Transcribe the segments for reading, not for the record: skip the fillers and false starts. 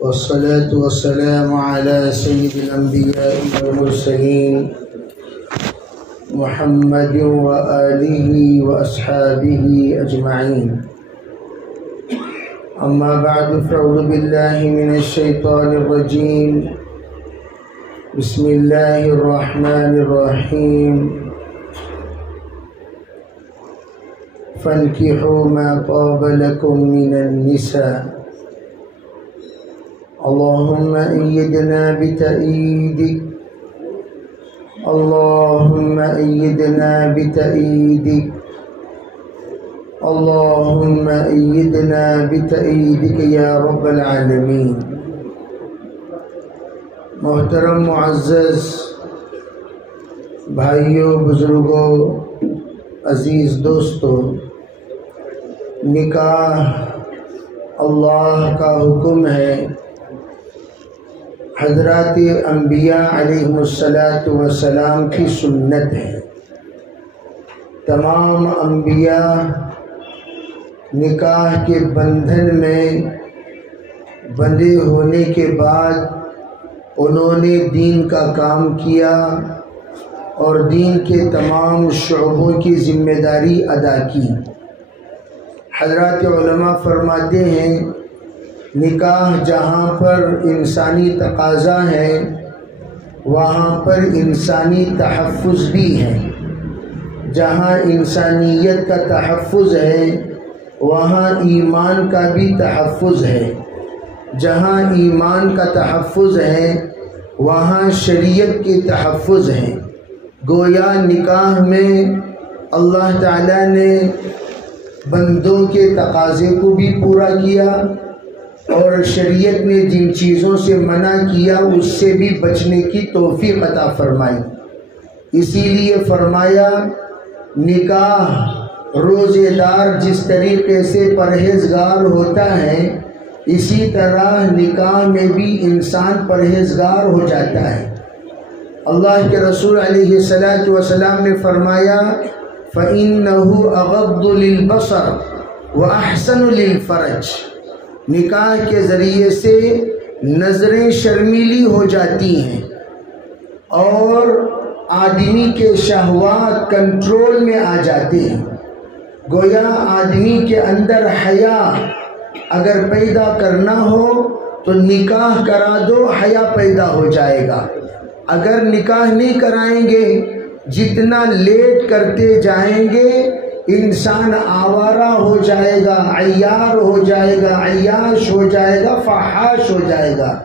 والصلاة والسلام على سيد الأنبياء والمرسلين محمد وآله وأصحابه أجمعين. أما بعد فأعوذ بالله من الشيطان الرجيم. بسم الله الرحمن الرحيم. فانكحوا ما طاب لكم من النساء. اللهم أيدنا بتأييدك، اللهم أيدنا بتأييدك، اللهم أيدنا بتأييدك يا رب العالمين. محترم معزز بھائیوں، بزرگوں، عزیز دوستوں، نکاح اللہ کا حکم ہے، حضرات انبیاء علیہم السلام کی سنت ہے۔ تمام انبیاء نکاح کے بندھن میں بندھے ہونے کے بعد انہوں نے دین کا کام کیا اور دین کے تمام شعبوں کی ذمہ داری ادا کی۔ حضرات علماء فرماتے ہیں نکاح جہاں پر انسانی تقاضا ہے وہاں پر انسانی تحفظ بھی ہے، جہاں انسانیت کا تحفظ ہے وہاں ایمان کا بھی تحفظ ہے، جہاں ایمان کا تحفظ ہے وہاں شریعت کے تحفظ ہے۔ گویا نکاح میں اللہ تعالیٰ نے بندوں کے تقاضے کو بھی پورا کیا اور شریعت نے جن چیزوں سے منع کیا اس سے بھی بچنے کی توفیق عطا فرمائی۔ اسی لیے فرمایا نکاح روزے دار جس طریقے سے پرہیزگار ہوتا ہے اسی طرح نکاح میں بھی انسان پرہیزگار ہو جاتا ہے۔ اللہ کے رسول علیہ السلام نے فرمایا فَإِنَّهُ أَغَضُّ لِلْبَصَرِ وَأَحْسَنُ لِلْفَرْجِ۔ نکاح کے ذریعے سے نظریں شرمیلی ہو جاتی ہیں اور آدمی کے شہوات کنٹرول میں آ جاتے ہیں۔ گویا آدمی کے اندر حیا اگر پیدا کرنا ہو تو نکاح کرا دو، حیا پیدا ہو جائے گا۔ اگر نکاح نہیں کرائیں گے جتنا لیٹ کرتے جائیں گے انسان آوارہ ہو جائے گا، عیار ہو جائے گا، عیاش ہو جائے گا، فحاش ہو جائے گا۔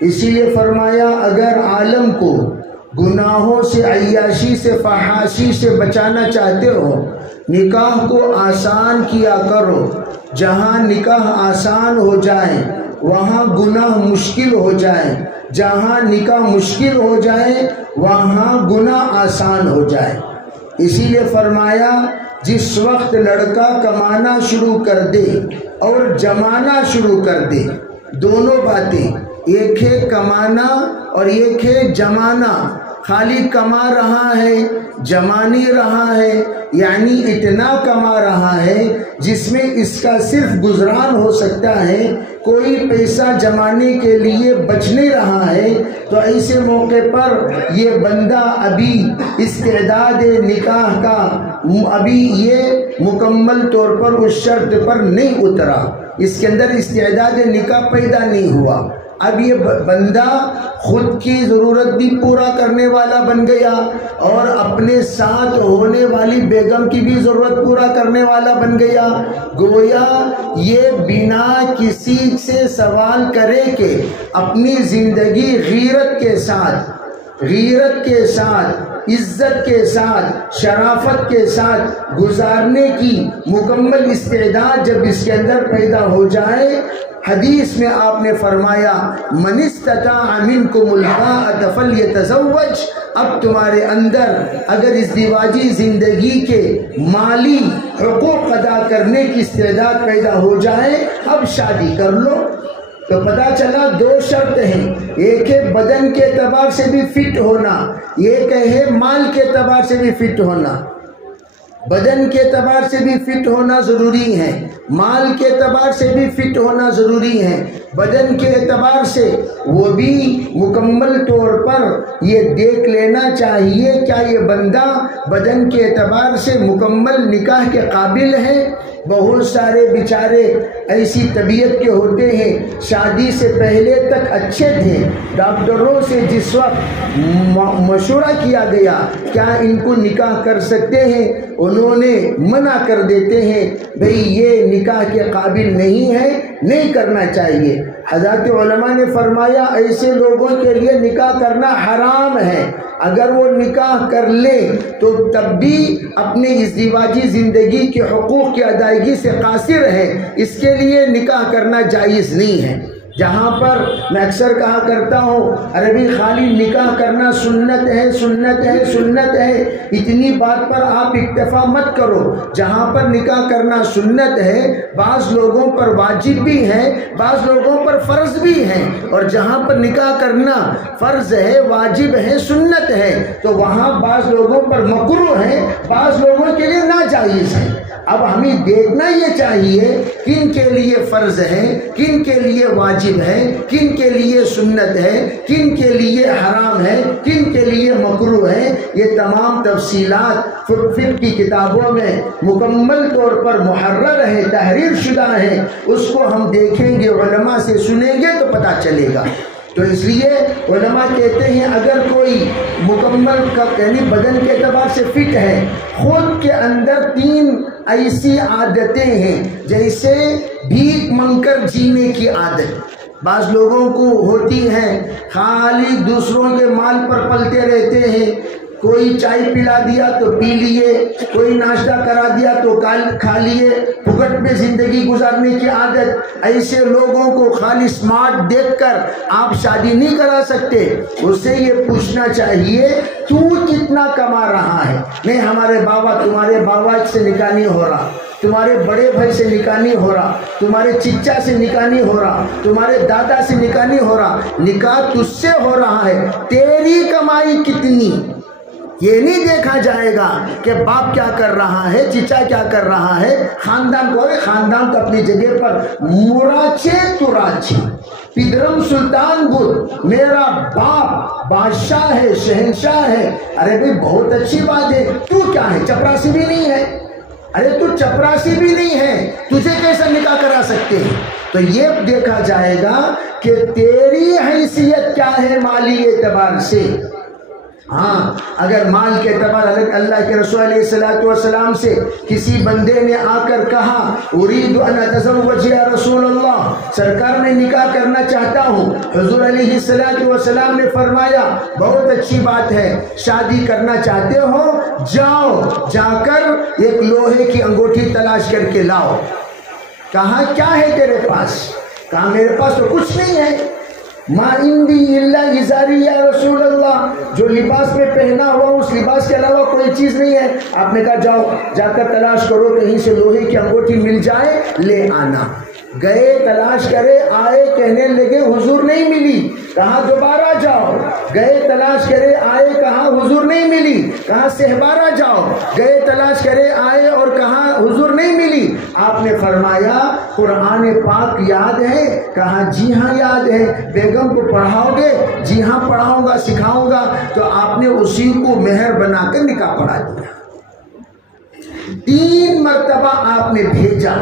اسی لیے فرمایا اگر عالم کو گناہوں سے، عیاشی سے، فحاشی سے بچانا چاہتے ہو نکاح کو آسان کیا کرو۔ جہاں نکاح آسان ہو جائے وہاں گناہ مشکل ہو جائے، جہاں نکاح مشکل ہو جائے وہاں گناہ آسان ہو جائے۔ اسی لیے فرمایا جس وقت لڑکا کمانا شروع کر دے اور جمانا شروع کر دے، دونوں باتیں، ایک ہے کمانا اور ایک ہے جمانا، خالی کما رہا ہے جما نہیں رہا ہے، یعنی اتنا کما رہا ہے جس میں اس کا صرف گزران ہو سکتا ہے، کوئی پیسہ جمانے کے لیے بچ نہیں رہا ہے، تو ایسے موقع پر یہ بندہ ابھی استعداد نکاح کا ابھی یہ مکمل طور پر اس شرط پر نہیں اترا، اس کے اندر استعداد نکاح پیدا نہیں ہوا۔ اب یہ بندہ خود کی ضرورت بھی پورا کرنے والا بن گیا اور اپنے ساتھ ہونے والی بیگم کی بھی ضرورت پورا کرنے والا بن گیا۔ گویا یہ بنا کسی سے سوال کرے کہ اپنی زندگی غیرت کے ساتھ عزت کے ساتھ، شرافت کے ساتھ گزارنے کی مکمل استعداد جب اس کے اندر پیدا ہو جائے، حدیث میں آپ نے فرمایا من استطاع منکم الباءۃ فلیتزوج۔ اب تمہارے اندر اگر ازدواجی زندگی کے مالی حقوق ادا کرنے کی استعداد پیدا ہو جائے اب شادی کر لو۔ تو پتہ چلا دو شرط ہیں، ایک ہے بدن کے اعتبار سے بھی فٹ ہونا، ایک ہے مال کے اعتبار سے بھی فٹ ہونا۔ بدن کے اعتبار سے بھی فٹ ہونا ضروری ہے، مال کے اعتبار سے بھی فٹ ہونا ضروری ہے۔ بدن کے اعتبار سے وہ بھی مکمل طور پر یہ دیکھ لینا چاہیے کیا یہ بندہ بدن کے اعتبار سے مکمل نکاح کے قابل ہے۔ بہت سارے بیچارے ایسی طبیعت کے ہوتے ہیں، شادی سے پہلے تک اچھے تھے، ڈاکٹروں سے جس وقت مشورہ کیا گیا کیا ان کو نکاح کر سکتے ہیں، انہوں نے منع کر دیتے ہیں، بھئی یہ نکاح کے قابل نہیں ہے، نہیں کرنا چاہیے۔ حضرات علماء نے فرمایا ایسے لوگوں کے لیے نکاح کرنا حرام ہے، اگر وہ نکاح کر لے تو تب بھی اپنے ازدواجی زندگی کے حقوق کی ادائیگی سے قاصر ہے، اس کے لیے نکاح کرنا جائز نہیں ہے۔ جہاں پر میں اکثر کہا کرتا ہوں عربی خالی نکاح کرنا سنت ہے سنت ہے سنت ہے، اتنی بات پر آپ اکتفا مت کرو۔ جہاں پر نکاح کرنا سنت ہے بعض لوگوں پر واجب بھی ہے، بعض لوگوں پر فرض بھی ہے، اور جہاں پر نکاح کرنا فرض ہے واجب ہے سنت ہے تو وہاں بعض لوگوں پر مکروہ ہے، بعض لوگوں کے لیے ناجائز ہے۔ اب ہمیں دیکھنا یہ چاہیے کن کے لیے فرض ہے، کن کے لیے واجب ہے، کن کے لیے سنت ہے، کن کے لیے حرام ہے، کن کے لیے مکروہ ہے۔ یہ تمام تفصیلات فقہ کی کتابوں میں مکمل طور پر محرر ہے، تحریر شدہ ہے، اس کو ہم دیکھیں گے، علماء سے سنیں گے تو پتہ چلے گا۔ تو اس لیے علماء کہتے ہیں اگر کوئی مکمل یعنی بدن کے اعتبار سے فٹ ہے، خود کے اندر 3 ایسی عادتیں ہیں جیسے بھیک مانگ کر جینے کی عادت بعض لوگوں کو ہوتی ہے، خالی دوسروں کے مال پر پلتے رہتے ہیں، کوئی چائے پلا دیا تو پی لیے، کوئی ناشتہ کرا دیا تو کھا لیے، پھکٹ میں زندگی گزارنے کی عادت۔ ایسے لوگوں کو خالی سمارٹ دیکھ کر آپ شادی نہیں کرا سکتے، اس سے یہ پوچھنا چاہیے تو کتنا کما رہا ہے۔ نہیں ہمارے بابا تمہارے بابا سے نکاح نہیں ہو رہا، تمہارے بڑے بھائی سے نکاح نہیں ہو رہا، تمہارے چچا سے نکاح نہیں ہو رہا، تمہارے دادا سے نکاح نہیں ہو رہا، نکاح تجھ سے ہو رہا ہے، تیری کمائی کتنی؟ یہ نہیں دیکھا جائے گا کہ باپ کیا کر رہا ہے، چچا کیا کر رہا ہے، خاندان کو خاندان تو اپنی جگہ پر موراچے توراچے پدرم سلطان بدھ، میرا باپ بادشاہ ہے، شہنشاہ ہے۔ ارے بھئی بہت اچھی بات ہے، تو کیا ہے، چپراسی بھی نہیں ہے؟ ارے تو چپراسی بھی نہیں ہے، تجھے کیسا نکاح کرا سکتے ہیں؟ تو یہ دیکھا جائے گا کہ تیری حیثیت کیا ہے مالی اعتبار سے۔ ہاں اگر مال کے اعتبار اللہ کے رسول علیہ السلام سے کسی بندے نے آ کر کہا اريد ان اتزوج یا رسول اللہ، سرکار میں نکاح کرنا چاہتا ہوں، حضور علیہ السلام نے فرمایا بہت اچھی بات ہے، شادی کرنا چاہتے ہو جاؤ، جا کر ایک لوہے کی انگوٹھی تلاش کر کے لاؤ۔ کہا کیا ہے تیرے پاس؟ کہا میرے پاس تو کچھ نہیں ہے، ما عندی الا ازاری یا رسول اللہ، جو لباس میں پہنا ہوا اس لباس کے علاوہ کوئی چیز نہیں ہے۔ آپ نے کہا جاؤ جا کر تلاش کرو، کہیں سے لوہے کی انگوٹھی مل جائے لے آنا۔ گئے تلاش کرے آئے، کہنے لگے حضور نہیں ملی، کہا دوبارہ جاؤ، گئے تلاش کرے آئے، کہا حضور نہیں ملی، کہا سہبارہ جاؤ، گئے تلاش کرے آئے اور کہا حضور نہیں ملی۔ آپ نے فرمایا قرآن پاک یاد ہے؟ کہا جی ہاں یاد ہے۔ بیگم کو پڑھاؤ گے؟ جی ہاں پڑھاؤں گا، سکھاؤں گا۔ تو آپ نے اسی کو مہر بنا کر نکاح پڑھا دیا۔ 3 مرتبہ آپ نے بھیجا،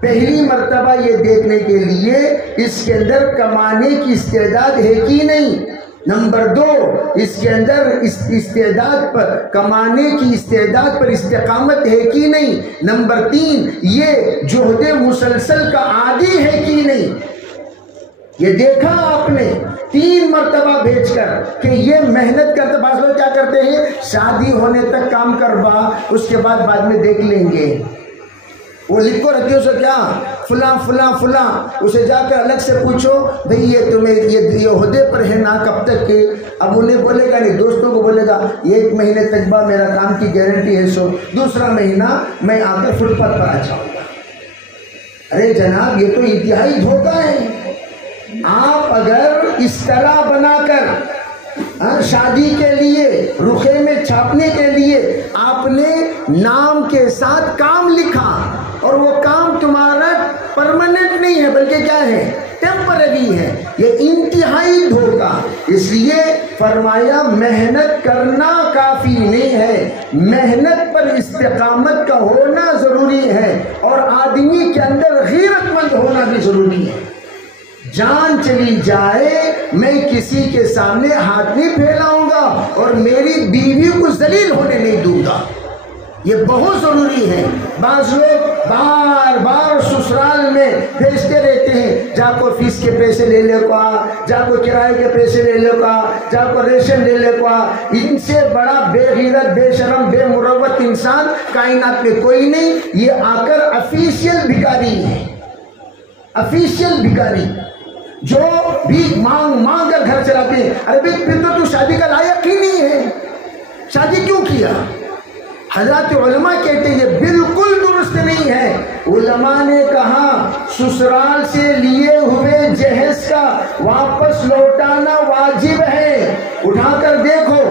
پہلی مرتبہ یہ دیکھنے کے لیے اس کے اندر کمانے کی استعداد ہے کہ نہیں، نمبر 2 اس کے اندر استعداد پر کمانے کی استعداد پر استقامت ہے کہ نہیں، نمبر 3 یہ جہد مسلسل کا عادی ہے کہ نہیں۔ یہ دیکھا آپ نے 3 مرتبہ بھیج کر کہ یہ محنت کرتے۔ بعض لوگ کیا کرتے ہیں شادی ہونے تک کام کروا، اس کے بعد میں دیکھ لیں گے، وہ لکھو رکھتے ہو کیا فلاں فلاں فلاں، اسے جا کر الگ سے پوچھو بھئی یہ تمہیں یہ عہدے پر ہے نا کب تک کے؟ اب انہیں بولے گا نہیں، دوستوں کو بولے گا 1 مہینے تک بعد میرا کام کی گارنٹی ہے، سو دوسرا مہینہ میں آ کر فٹ پاتھ پر آ جاؤں گا۔ ارے جناب یہ تو انتہائی دھوکہ ہے۔ آپ اگر اس طرح بنا کر شادی کے لیے رخے میں چھاپنے کے لیے آپ نے نام کے ساتھ کام لکھا، اور وہ کام تمہارا پرماننٹ نہیں ہے بلکہ کیا ہے، ٹیمپرری ہے۔ یہ انتہائی دھوکہ۔ اس لیے فرمایا محنت کرنا کافی نہیں ہے، محنت پر استقامت کا ہونا ضروری ہے، اور آدمی کے اندر غیرت مند ہونا بھی ضروری ہے۔ جان چلی جائے میں کسی کے سامنے ہاتھ نہیں پھیلاؤں گا، اور میری بیوی کو ذلیل ہونے نہیں دوں گا، یہ بہت ضروری ہے۔ بعض لوگ بار بار سسرال میں بھیجتے رہتے ہیں، جا کو فیس کے پیسے لے لے کو، جا کو کرائے کے پیسے لے لے کو، جا کو ریشن لے لے کو۔ ان سے بڑا بے غیرت، بے شرم، بے مروت انسان کائنات میں کوئی نہیں۔ یہ آ کر افیشیل بھکاری ہے، افیشیل بھکاری جو بھی مانگ مانگ کر گھر چلاتے ہیں۔ ارے پھر تو شادی کا لائق ہی نہیں ہے، شادی کیوں کیا؟ حضرات علماء کہتے ہیں یہ بالکل درست نہیں ہے۔ علماء نے کہا سسرال سے لیے ہوئے جہیز کا واپس لوٹانا واجب ہے، اٹھا کر دیکھو،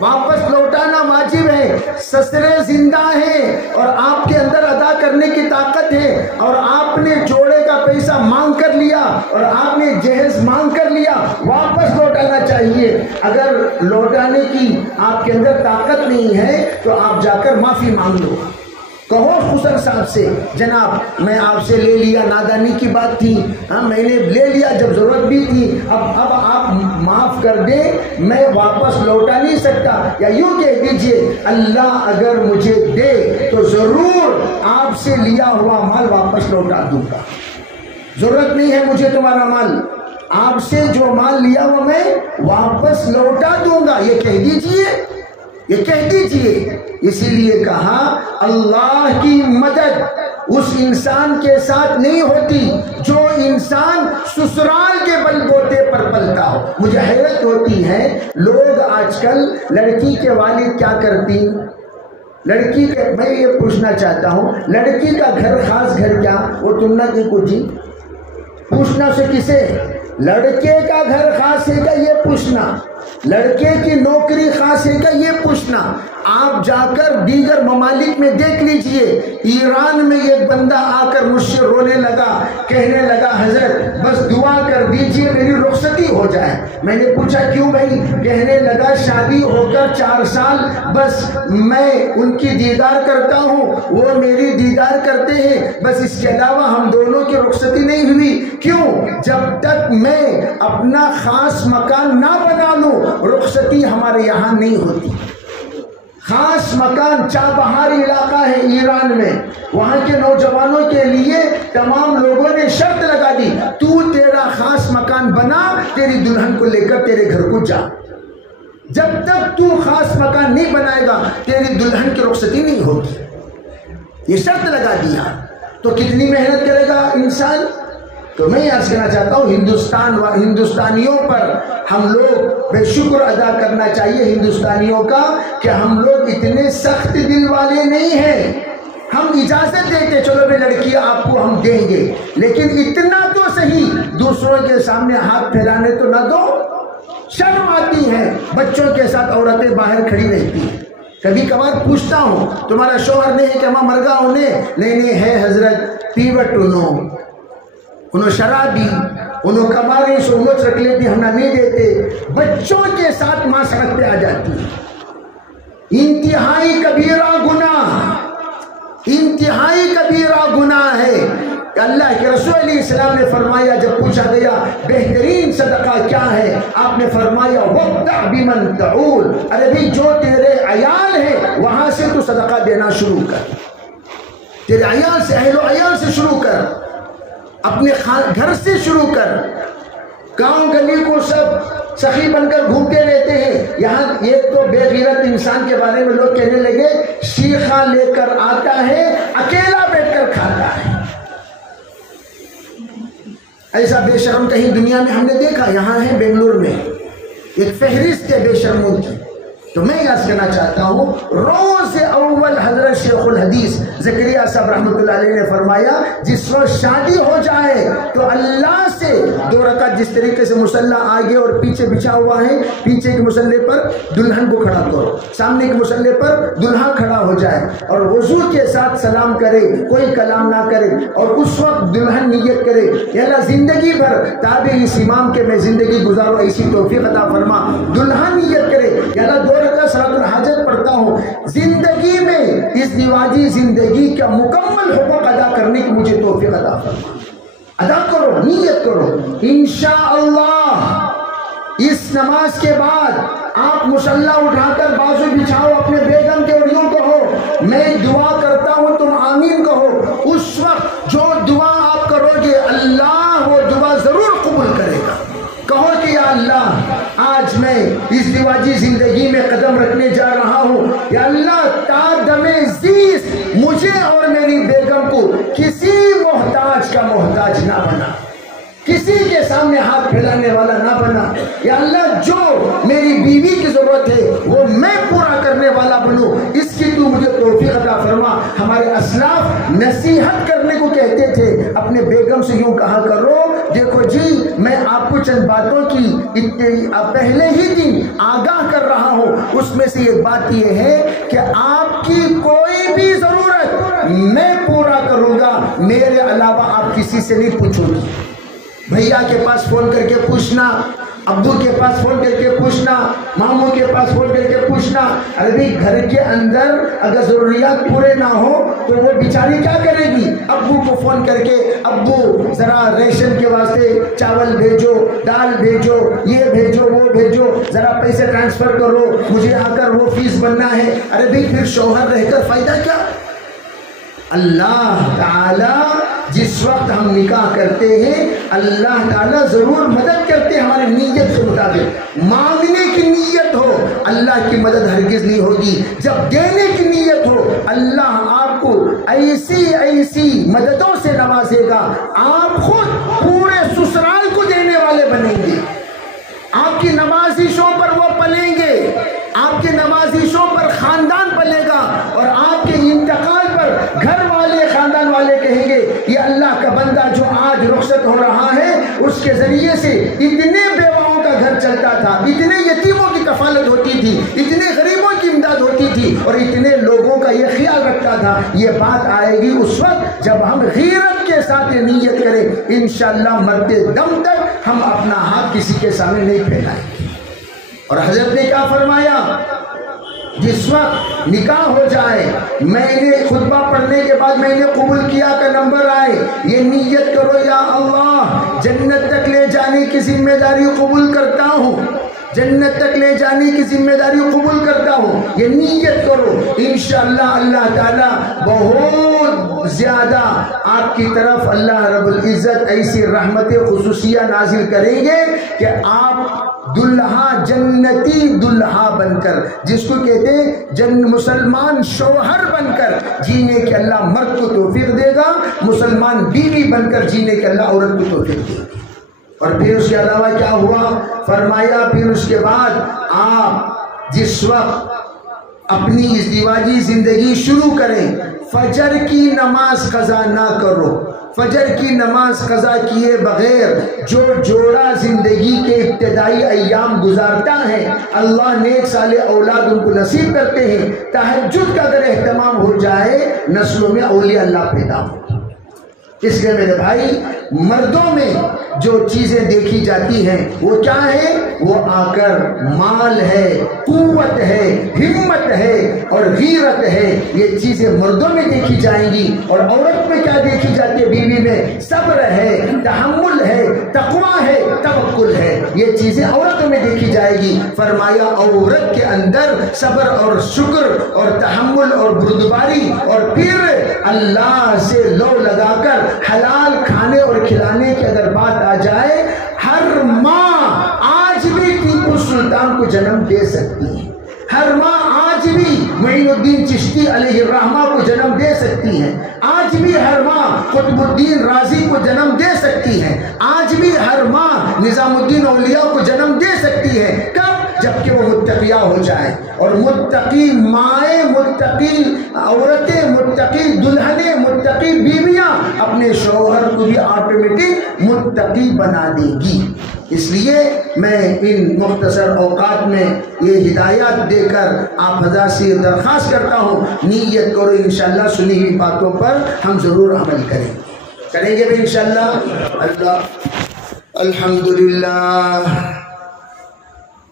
واپس لوٹانا واجب ہے۔ سسرے زندہ ہیں اور آپ کے اندر ادا کرنے کی طاقت ہے، اور آپ نے جوڑے کا پیسہ مانگ کر لیا اور آپ نے جہیز مانگ کر لیا، واپس لوٹانا چاہیے۔ اگر لوٹانے کی آپ کے اندر طاقت نہیں ہے تو آپ جا کر معافی مانگ لو، کہو خسر صاحب سے، جناب میں آپ سے لے لیا، نادانی کی بات تھی، میں نے لے لیا جب ضرورت بھی تھی، اب آپ معاف کر دیں، میں واپس لوٹا نہیں سکتا۔ یا یوں کہہ دیجئے اللہ اگر مجھے دے تو ضرور آپ سے لیا ہوا مال واپس لوٹا دوں گا، ضرورت نہیں ہے مجھے تمہارا مال، آپ سے جو مال لیا وہ میں واپس لوٹا دوں گا، یہ کہہ دیجئے، یہ کہہ دیجئے۔ اسی لیے کہا اللہ کی مدد اس انسان کے ساتھ نہیں ہوتی جو انسان سسرال کے بل بوتے پر پلتا ہو۔ مجھے حیرت ہوتی ہے لوگ آج کل لڑکی کے والد کیا کرتی، لڑکی کے، میں یہ پوچھنا چاہتا ہوں لڑکی کا گھر خاص گھر کیا، وہ تم نہ کی کچھ پوچھنا سے کسے، لڑکے کا گھر خاص ہے کیا یہ پوچھنا، لڑکے کی نوکری خاص ہے کیا یہ پوچھنا۔ آپ جا کر دیگر ممالک میں دیکھ لیجئے، ایران میں ایک بندہ آ کر مجھ سے رونے لگا، کہنے لگا حضرت بس دعا کر دیجئے میری رخصتی ہو جائے۔ میں نے پوچھا کیوں بھائی؟ کہنے لگا شادی ہو کر 4 سال بس میں ان کی دیدار کرتا ہوں، وہ میری دیدار کرتے ہیں، بس اس کے علاوہ ہم دونوں کی رخصتی نہیں ہوئی۔ کیوں؟ جب تک میں اپنا خاص مکان نہ بنا لوں رخصتی ہمارے یہاں نہیں ہوتی۔ خاص مکان چابہاری علاقہ ہے ایران میں، وہاں کے نوجوانوں کے لیے تمام لوگوں نے شرط لگا دی تو تیرا خاص مکان بنا، تیری دلہن کو لے کر تیرے گھر کو جا، جب تک تو خاص مکان نہیں بنائے گا تیری دلہن کی رخصتی نہیں ہوگی، یہ شرط لگا دیا۔ تو کتنی محنت کرے گا انسان؟ تو میں عرض کرنا چاہتا ہوں ہندوستان و ہندوستانیوں پر ہم لوگ بے شکر ادا کرنا چاہیے ہندوستانیوں کا کہ ہم لوگ اتنے سخت دل والے نہیں ہیں۔ ہم اجازت دیتے چلو بے لڑکی آپ کو ہم دیں گے، لیکن اتنا تو صحیح دوسروں کے سامنے ہاتھ پھیلانے تو نہ دو، شرم آتی ہے۔ بچوں کے ساتھ عورتیں باہر کھڑی رہتی ہیں، کبھی کبھار پوچھتا ہوں تمہارا شوہر نہیں ہے کہ ماں مرگا انہیں؟ نہیں ہے حضرت، پیوٹ انہوں شرابی، انہوں کمارے سو انہوں چرک لیتی، ہم نہ نہیں دیتے۔ بچوں کے ساتھ ماں سڑک پہ آ جاتی ہے۔ انتہائی کبیرہ گناہ، انتہائی کبیرہ گناہ ہے۔ اللہ کے رسول علیہ السلام نے فرمایا، جب پوچھا گیا بہترین صدقہ کیا ہے، آپ نے فرمایا وَابْدَعْ بِمَنْ تَعُولُ، ارے بھی جو تیرے عیال ہے وہاں سے تو صدقہ دینا شروع کر، تیرے عیال سے، اہل و عیال سے شروع کر، اپنے گھر سے شروع کر۔ گاؤں گلی کو سب سخی بن کر گھومتے رہتے ہیں، یہاں ایک تو بے غیرت انسان کے بارے میں لوگ کہنے لگے شیخہ لے کر آتا ہے اکیلا بیٹھ کر کھاتا ہے۔ ایسا بے شرم کہیں دنیا میں ہم نے دیکھا؟ یہاں ہے بنگلور میں ایک فہرست ہے بے شرموں کی۔ تو میں یاد کرنا چاہتا ہوں روز اول حضرت شیخ الحدیث زکریا صاحب رحمۃ اللہ علیہ نے فرمایا جس وقت شادی ہو جائے تو اللہ سے 2 رکعت جس طریقے سے مصلی آگے اور پیچھے بچھا ہوا ہے، پیچھے کے مصلی پر دلہن کو کھڑا کرو، سامنے کے مصلی پر دلہا کھڑا ہو جائے اور وضو کے ساتھ سلام کرے، کوئی کلام نہ کرے، اور اس وقت دلہن نیت کرے یا اللہ زندگی بھر تابع اس امام کے میں زندگی گزاروں، ایسی توفیق عطا فرما۔ دلہن نیت کرے یا اللہ 2 رکعت صلاۃ الحاجت پڑھتا ہوں، زندگی میں اس دیواجی زندگی کا مکمل حقوق ادا کرنے کی مجھے توفیق عطا فرما۔ ادا کرو، نیت کرو، انشاءاللہ اس نماز کے بعد آپ مصلی اٹھا کر بازو بچھاؤ، اپنے بیگم کے اور یوں کہو میں دعا کرتا ہوں تم آمین کہو۔ اس وقت جو دعا آپ کرو گے اللہ وہ دعا ضرور قبول کرے گا۔ کہو کہ یا اللہ آج میں اس دیواجی زندگی میں قدم رکھنے جا رہا ہوں، یا اللہ تا دم زیست مجھے اور میری بیگم کو کسی محتاج کا محتاج نہ بنا، کسی کے سامنے ہاتھ پھیلانے والا نہ بنا، یا اللہ جو میری بیوی کی ضرورت ہے وہ میں پورا کرنے والا بنوں، اس کی تو مجھے توفیق عطا فرما۔ ہمارے اسلاف نصیحت کرنے کو کہتے تھے، اپنے بیگم سے یوں کہا کرو دیکھو جی میں آپ کو چند باتوں کی پہلے ہی دن آگاہ کر رہا ہوں، اس میں سے ایک بات یہ ہے کہ آپ کی کوئی بھی ضرورت میں پورا کروں گا، میرے علاوہ آپ کسی سے نہیں پوچھو گی۔ بھیا کے پاس فون کر کے پوچھنا، ابو کے پاس فون کر کے پوچھنا، ماموں کے پاس فون کر کے پوچھنا، ارے گھر کے اندر اگر ضروریات پورے نہ ہو تو وہ بیچاری کیا کرے گی؟ ابو کو فون کر کے ابو ذرا ریشن کے واسطے چاول بھیجو، دال بھیجو، یہ بھیجو، وہ بھیجو، ذرا پیسے ٹرانسفر کرو، مجھے آ کر وہ فیس بننا ہے۔ ارے بھائی پھر شوہر رہ کر فائدہ کیا؟ اللہ تعالی جس وقت ہم نکاح کرتے ہیں اللہ تعالیٰ ضرور مدد کرتے ہیں ہمارے نیت کے مطابق۔ مانگنے کی نیت ہو اللہ کی مدد ہرگز نہیں ہوگی، جب دینے کی نیت ہو اللہ آپ کو ایسی ایسی مددوں سے نوازے گا، آپ خود پورے سسرال کو دینے والے بنیں گے۔ آپ کی نوازشوں پر وہ پلیں گے، آپ کے نوازشوں پر خاندان پلے گا، اور آپ کے انتقال پر گھر والے خاندان والے کہیں گے یہ اللہ کا بندہ جو آج رخصت ہو رہا ہے اس کے ذریعے سے اتنے بیواؤں کا گھر چلتا تھا، اتنے یتیموں کی کفالت ہوتی تھی، اتنے غریبوں کی امداد ہوتی تھی، اور اتنے لوگوں کا یہ خیال رکھتا تھا۔ یہ بات آئے گی اس وقت جب ہم غیرت کے ساتھ یہ نیت کریں، انشاءاللہ مرتے دم تک ہم اپنا ہاتھ کسی کے سامنے نہیں پھیلائیں گے۔ اور حضرت نے کیا فرمایا؟ جس وقت نکاح ہو جائے میں نے خطبہ پڑھنے کے بعد میں نے قبول کیا کا نمبر آئے، یہ نیت کرو یا اللہ جنت تک لے جانے کی ذمہ داری قبول کرتا ہوں، جنت تک لے جانے کی ذمہ داری قبول کرتا ہوں، یہ نیت کرو، انشاءاللہ اللہ تعالیٰ بہت زیادہ آپ کی طرف اللہ رب العزت ایسی رحمت خصوصیہ نازل کریں گے کہ آپ دلہا جنتی دلہا بن کر، جس کو کہتے ہیں مسلمان شوہر بن کر جینے کے اللہ مرد کو توفیق دے گا، مسلمان بیوی بن کر جینے کے اللہ عورت کو توفیق دے گا۔ اور پھر اس کے علاوہ کیا ہوا؟ فرمایا پھر اس کے بعد آپ جس وقت اپنی ازدواجی زندگی شروع کریں فجر کی نماز قضا نہ کرو، فجر کی نماز قضا کیے بغیر جو جوڑا زندگی کے ابتدائی ایام گزارتا ہے اللہ نیک صالح اولاد ان کو نصیب کرتے ہیں۔ تہجد کا اگر اہتمام ہو جائے نسلوں میں اولیاء اللہ پیدا ہو۔ اس لیے میرے بھائی مردوں میں جو چیزیں دیکھی جاتی ہیں وہ کیا ہے؟ وہ آ کر مال ہے، قوت ہے، ہمت ہے اور غیرت ہے، یہ چیزیں مردوں میں دیکھی جائیں گی۔ اور عورت میں کیا دیکھی جاتی ہے؟ بیوی میں صبر ہے، تحمل ہے، تقوی ہے، توکل ہے، یہ چیزیں عورتوں میں دیکھی جائے گی۔ فرمایا عورت کے اندر صبر اور شکر اور تحمل اور بردباری اور پھر اللہ سے لو لگا کر حلال کھانے اور کھلانے کی اگر بات آ جائے، ہر ماں آج بھی ٹیپو سلطان کو جنم دے سکتی ہے، ہر ماں آج بھی معین الدین چشتی علیہ الرحمہ کو جنم دے سکتی ہے، آج بھی ہر ماں قطب الدین رازی کو جنم دے سکتی ہے، آج بھی ہر ماں نظام الدین اولیاء کو جنم دے سکتی ہے۔ کب؟ جبکہ وہ متقی متقیہ ہو جائیں، اور متقی مائیں، متقی عورتیں، متقی دلہنیں، متقی بیویاں اپنے شوہر کو بھی آٹومیٹک متقی بنا دے گی۔ اس لیے میں ان مختصر اوقات میں یہ ہدایات دے کر آپ حضرات سے درخواست کرتا ہوں، نیت کرو انشاءاللہ سنی ہوئی باتوں پر ہم ضرور عمل کریں گے بھی انشاءاللہ۔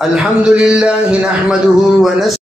الحمدللہ نحمدہ ونستعینہ